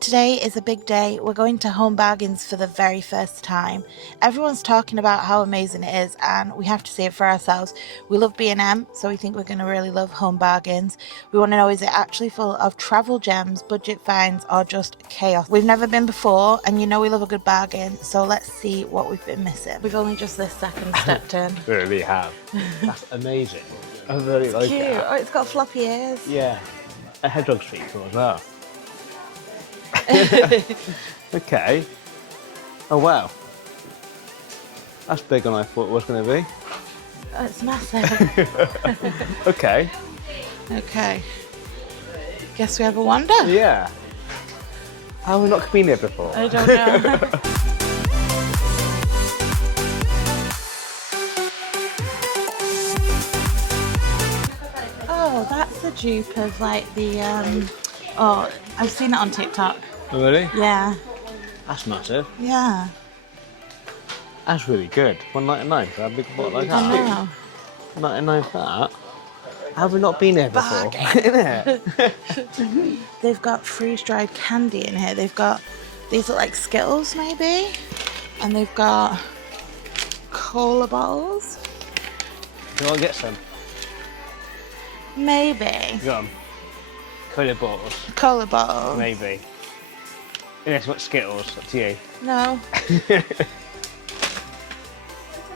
Today is a big day. We're going to Home Bargains for the very first time. Everyone's talking about how amazing it is, and we have to see it for ourselves. We love B&M, so we think we're going to really love Home Bargains. We want to know, is it actually full of travel gems, budget finds, or just chaos? We've never been before, and you know we love a good bargain, so let's see what we've been missing. We've only just this second stepped in. We really have. That's amazing. I really like Cute. it. Oh, it's got floppy ears. Yeah. A hedgehog's feet as well. Okay. Oh wow. That's bigger than I thought it was going to be. Oh, it's massive. Okay. Okay. Guess we have a wander? Yeah. How have we not been here before? I don't know. Oh, that's the dupe of like the oh, I've seen it on TikTok. Oh, really? Yeah. That's massive. Yeah. That's really good. $1.99 for a big bottle like I that. know. $1.99 for that. How have we not been here before? They've got freeze-dried candy in here. They've got, these look like Skittles maybe. And they've got cola bottles. Do you want to get some? Maybe. Go on. Cola bottles. Cola bottles. Maybe. Unless you want Skittles, up to you. No.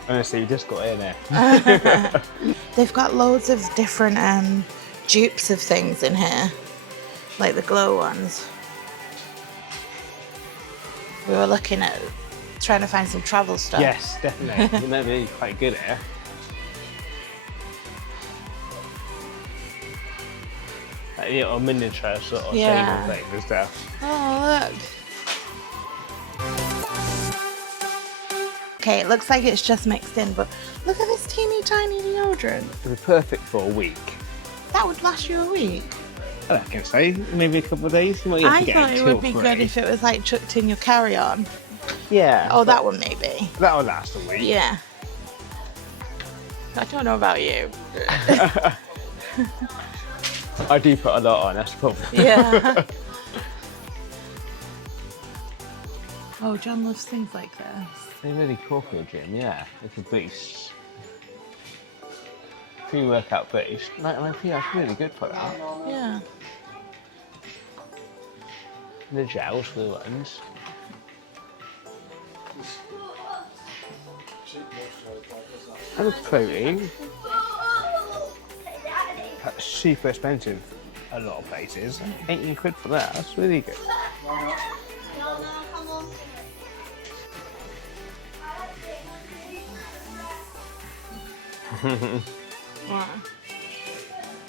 Honestly, you just got in there. They've got loads of different dupes of things in here. Like the glow ones. We were looking at trying to find some travel stuff. Yes, definitely. You may be quite good at it. Like little miniature sort of Yeah. table things and stuff. Oh, look. Okay, it looks like it's just mixed in, but look at this teeny tiny deodorant. It'd be perfect for a week. That would last you a week. I reckon so. Maybe a couple of days. You might have to I get thought it two would or be three. good if it was like chucked in your carry-on. Yeah. Oh, that one maybe. That would last a week. Yeah. I don't know about you. I do put a lot on, that's the problem. Yeah. Oh, John loves things like this. They're really cool for the gym, yeah. It's a boost. Pre-workout boost. Like, I think that's really good for that. Yeah. And the gels for the ones. And the protein. That's super expensive a lot of places. 18 quid for that, that's really good. Wow.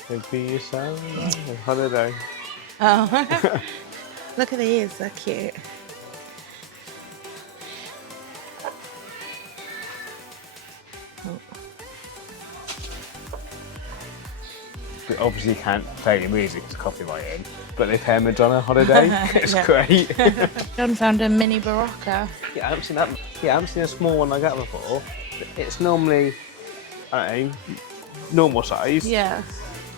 It'd be yourself a holiday. Oh. Look at these, they're cute. Oh. We obviously can't play any music, it's copyrighted. But they pay Madonna holiday. It's Yeah. great. John found a mini Barocca. Yeah, I haven't seen that. Yeah, I haven't seen a small one like that before. It's normally, I don't know, normal size. Yeah.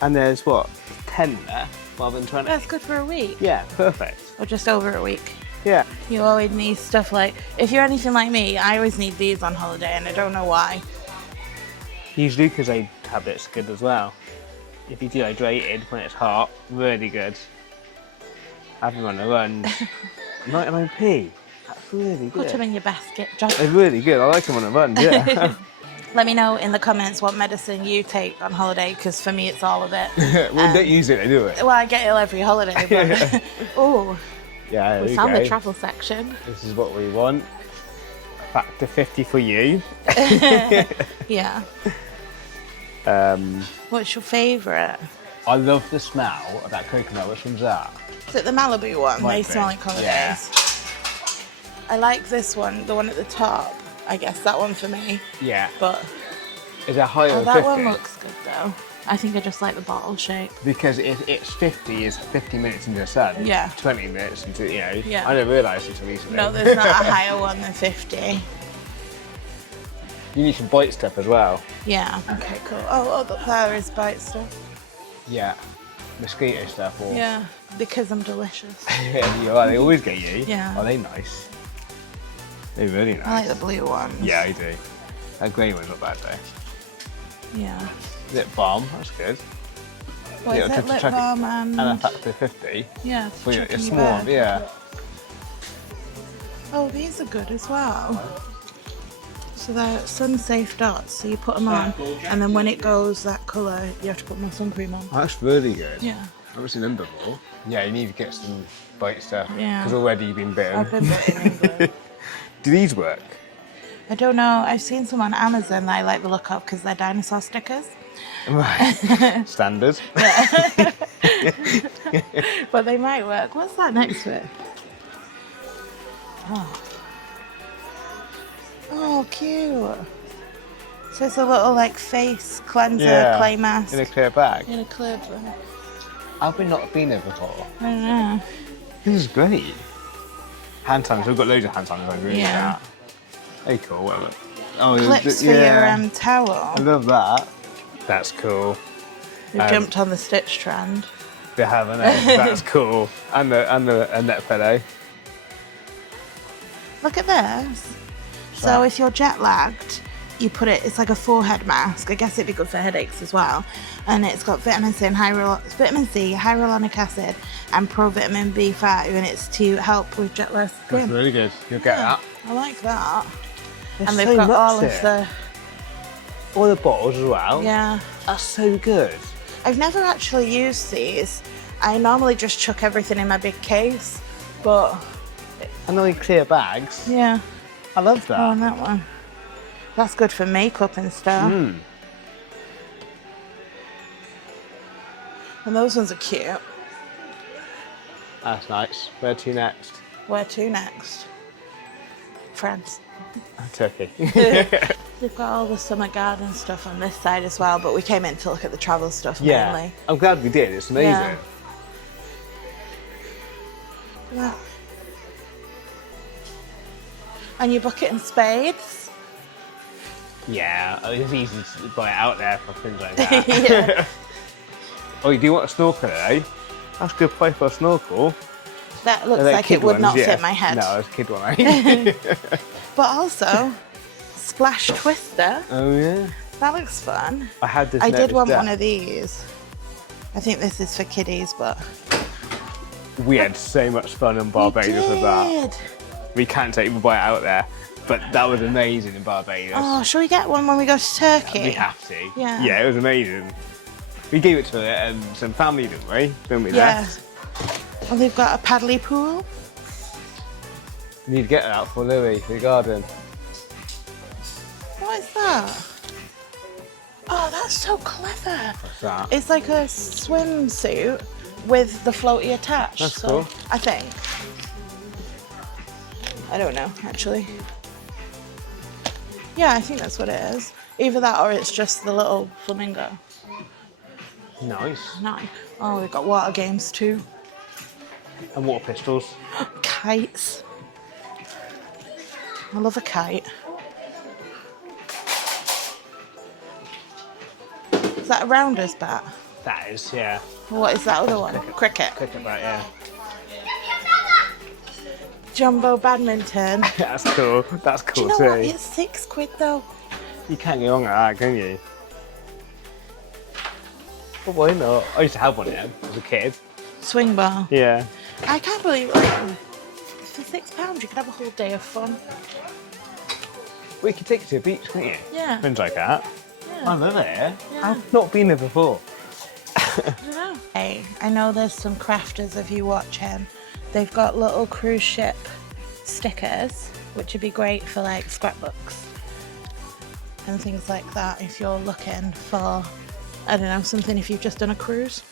And there's what, 10 there rather than 20. That's good for a week. Yeah, perfect. Or just over a week. Yeah. You always need stuff like, if you're anything like me, I always need these on holiday and I don't know why. Usually because they tablets good as well. If you're dehydrated when it's hot, really good. Have them on the runs. 99p. That's really good. Put them in your basket, John. They're really good. I like them on the runs, yeah. Let me know in the comments what medicine you take on holiday, because for me it's all of it. We don't use it, do it? Well, I get ill every holiday, but... Oh, Yeah, there we you found go. the travel section. This is what we want. Factor 50 for you. Yeah. Um, What's your favourite? I love the smell of that coconut. Which one's that? Is it the Malibu one? Might They be. smell like holidays. Yeah. I like this one, the one at the top. I guess that one for me. Yeah. But Is it higher oh, than that 50? one looks good though. I think I just like the bottle shape. Because it's 50 is 50 minutes into the sun. Yeah. 20 minutes into, you know. Yeah. I didn't realise until recently. No, there's not a higher one than 50. You need some bite stuff as well. Yeah. Okay, cool. Oh, look, there is bite stuff. Yeah. mosquito stuff or... Yeah, because I'm delicious. Yeah, you are. They always get you. Yeah. Are they nice? They're really nice. I like the blue ones. Yeah, I do. That grey one's not bad though. Yeah. Lip balm, that's good. What is it? Lip balm and a factor 50. yeah, Well, chuck in it's your small, bag. yeah. Oh, these are good as well. So they're sun-safe dots, so you put them on, and then when it goes that colour, you have to put more sun cream on. Oh, that's really good. Yeah. I've never seen them before. Yeah, you need to get some bite stuff. Yeah. Because already you've been bitten. I've been bitten in blue. Do these work? I don't know. I've seen some on Amazon that I like the look of because they're dinosaur stickers. Right. Standard. But they might work. What's that next to it? Oh. Oh, cute. So it's a little like face cleanser clay mask. In a clear bag. In a clear bag. Have we not been there before? I don't know. This is great. Hand sanitizer. We've got loads of hand sanitizer. I really Yeah. like that. Hey, cool. Whatever. Oh, Clips for your towel. I love that. That's cool. We've jumped on the stitch trend. They haven't. That's cool. And the net pillow. Look at this. So if you're jet lagged, you put it, it's like a forehead mask. I guess it'd be good for headaches as well. And it's got vitamin C, hyaluronic acid, and provitamin B5, and it's to help with jet lag skin. That's really good. You'll get that. I like that. There's and they've so got much all here. of the... All the bottles as well. Yeah. That's so good. I've never actually used these. I normally just chuck everything in my big case, but... And only clear bags. Yeah. I love that. Oh, and that one. That's good for makeup and stuff. Mm. And those ones are cute. That's nice. Where to next? Where to next? France. Turkey. They've got all the summer garden stuff on this side as well, but we came in to look at the travel stuff Yeah. mainly. I'm glad we did. It's amazing. Yeah. Yeah. And your bucket and spades. Yeah. It's easy to buy it out there for things like that. Yeah. Oh, you do want a snorkel, eh? That's a good price for a snorkel. That looks They're like kid it would ones, not yeah. fit my head. No, it's a kid one, eh? But also, splash twister. Oh, yeah. That looks fun. I had this. I did want that. one of these. I think this is for kiddies, but... We had so much fun in Barbados with that. We can't take we buy it out there, but that was amazing in Barbados. Oh, shall we get one when we go to Turkey? We have to. Yeah. Yeah, it was amazing. We gave it to some family, didn't we? Didn't we? Yeah. There? And they've got a paddly pool. We need to get it out for Louis, for the garden. What is that? Oh, that's so clever. What's that? It's like a swimsuit with the floaty attached. That's so, cool. I think. I don't know, actually. Yeah, I think that's what it is. Either that or it's just the little flamingo. Nice. Nice. Oh, we've got water games too. And water pistols. Kites. I love a kite. Is that a rounder's bat? That is, yeah. What is that other one? Cricket. Cricket bat, yeah. Jumbo badminton. That's cool. That's Do cool you know too. what? It's £6 though. You can't go wrong with that, can you? But why not? I used to have one of them as a kid. Swing bar. Yeah. I can't believe like for £6 you could have a whole day of fun. We could take it to the beach, couldn't you? Yeah. Things like that. Yeah. I love it. Yeah. I've not been there before. I don't know. Hey, I know there's some crafters of you watching. They've got little cruise ship stickers, which would be great for like scrapbooks and things like that if you're looking for, I don't know, something if you've just done a cruise.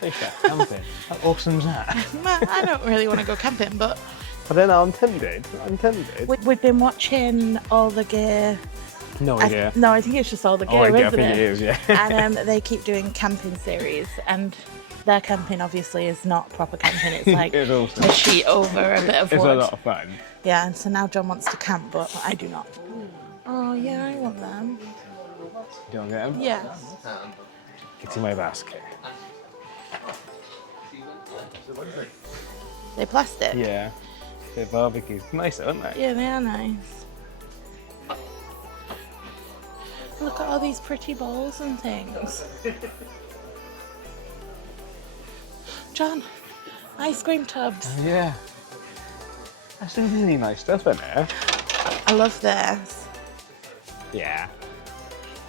T-shirt, camping. How awesome's that? I don't really want to go camping, but I don't know, I'm tempted. I'm tempted. we've been watching all the gear. No idea. No, I think it's just all the gear, Oh, I isn't think it is, yeah. And they keep doing camping series, and their camping obviously is not proper camping. It's like It's awesome. a sheet over a bit of It's wood. a lot of fun. Yeah, and so now John wants to camp, but I do not. Oh yeah, I want them. Do you want to get them? Yes. Get in my basket. They plastic? Yeah. They're barbecue. Nice, aren't they? Yeah, they are nice. Look at all these pretty bowls and things. John, ice cream tubs. Yeah. That's some really nice stuff in there. I love this. Yeah.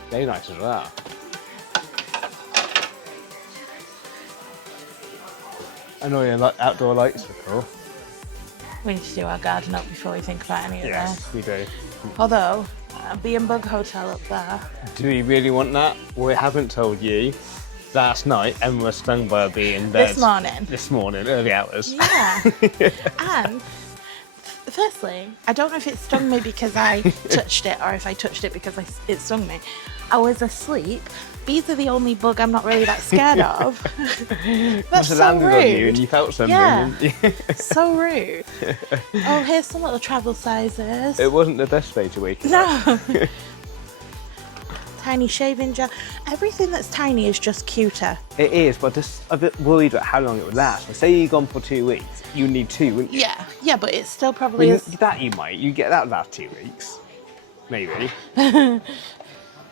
They're nice as well. I know your outdoor lights are cool. We need to do our garden up before we think about any of Yes, this. we do. Although, a bee and bug hotel up there. Do we really want that? We haven't told you. Last night, Emma was stung by a bee in bed. This morning. This morning, early hours. Yeah. And firstly, I don't know if it stung me because I touched it or if I touched it because it stung me. I was asleep. Bees are the only bug I'm not really that scared of. That's so landed rude. on you and you felt something. Yeah. Didn't you? So rude. Oh, here's some little travel sizes. It wasn't the best way to wake up. No. Tiny shaving gel. Everything that's tiny is just cuter. It is, but just a bit worried about how long it would last. Like, say you're gone for 2 weeks, you need 2, wouldn't you? Yeah, yeah, but it still I probably mean, is. that you might. You get that last 2 weeks. Maybe.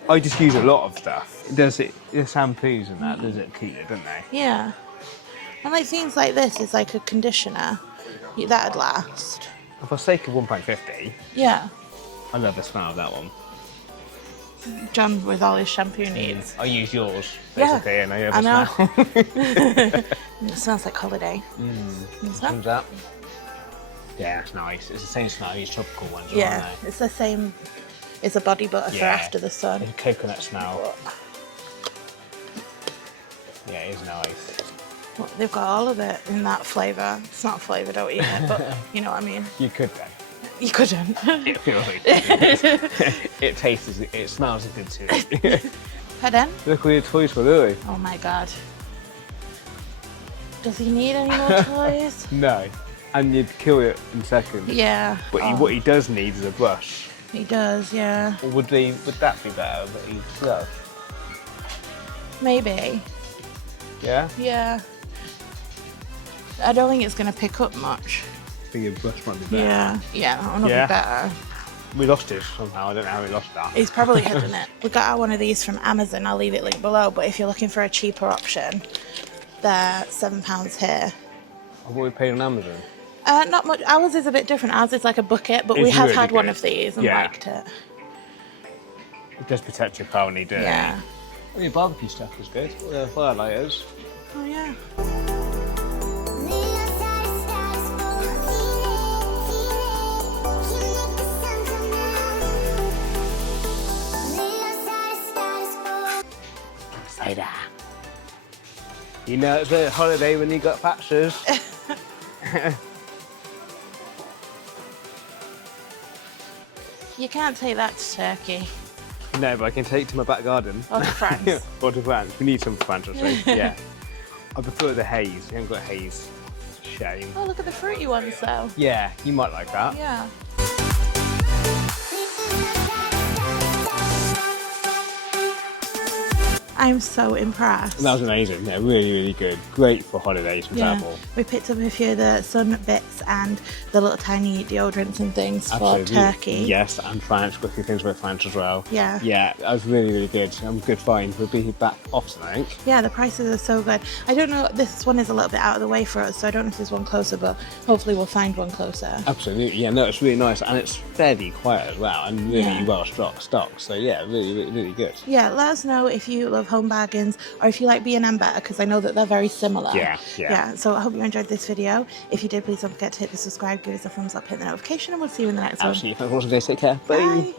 I just use a lot of stuff. Does it, the shampoos and that, does it keep it, don't they? Yeah. And like things like this is like a conditioner. That'd last. For the sake of £1.50, Yeah. I love the smell of that one. John with all his shampoo needs. I use yours, Yeah, basically, and I have I the know. smell. It smells like holiday. Comes up. Yeah, it's nice. It's the same smell as tropical ones, Yeah, aren't it's the same. It's a body butter for Yeah. after the sun. they? It's a coconut smell. Yeah, it is nice. Well, they've got all of it in that flavour. It's not a flavour, don't eat it, but you know what I mean. You could then. You couldn't. It feels like it tastes, it smells good too. Pardon? Look all your toys for Louis. Oh my god. Does he need any more toys? No, and you'd kill it in seconds. Yeah. But Oh, what he does need is a brush. he does, yeah. Or would that be better? But he'd glove. Maybe. Yeah. Yeah. I don't think it's going to pick up much. I think a brush might be better. Yeah. Yeah, that one will Yeah. be better. We lost it somehow. I don't know how we lost that. He's probably hidden it. We got one of these from Amazon. I'll leave it linked below. But if you're looking for a cheaper option, they're £7 here. What we paid on Amazon. Not much. Ours is a bit different. Ours is like a bucket, but we It's have really had one good. of these and Yeah. liked it. It does protect your car when you do it. Yeah. Well, your barbecue stuff is good. All the firelighters. Oh yeah. Cider. You know it's a holiday when you got patches. You can't take that to Turkey No, but I can take it to my back garden. or to France. Or to France. We need some for France, actually. Yeah. I prefer the haze. You haven't got haze. Shame. Oh, look at the fruity ones though. Yeah, you might like that. Yeah. I'm so impressed. That was amazing. Yeah, really, really good. Great for holidays and travel. We picked up a few of the sun bits and the little tiny deodorants and things for Turkey. Yes, and France. Got a few things for France as well. Yeah. Yeah, that was really, really good. Good find. We'll be back often, I think. Yeah, the prices are so good. I don't know, this one is a little bit out of the way for us, so I don't know if there's one closer, but hopefully we'll find one closer. Absolutely. Yeah, no, it's really nice. And it's fairly quiet as well and really Yeah. well stocked. So, yeah, really, really, really good. Yeah, let us know if you love home bargains or if you like B&M better, because I know that they're very similar. Yeah. So I hope you enjoyed this video. If you did, please don't forget to hit the subscribe, give us a thumbs up, hit the notification, and we'll see you in the next one. Absolutely. Thanks for watching. Take care. Bye. Bye.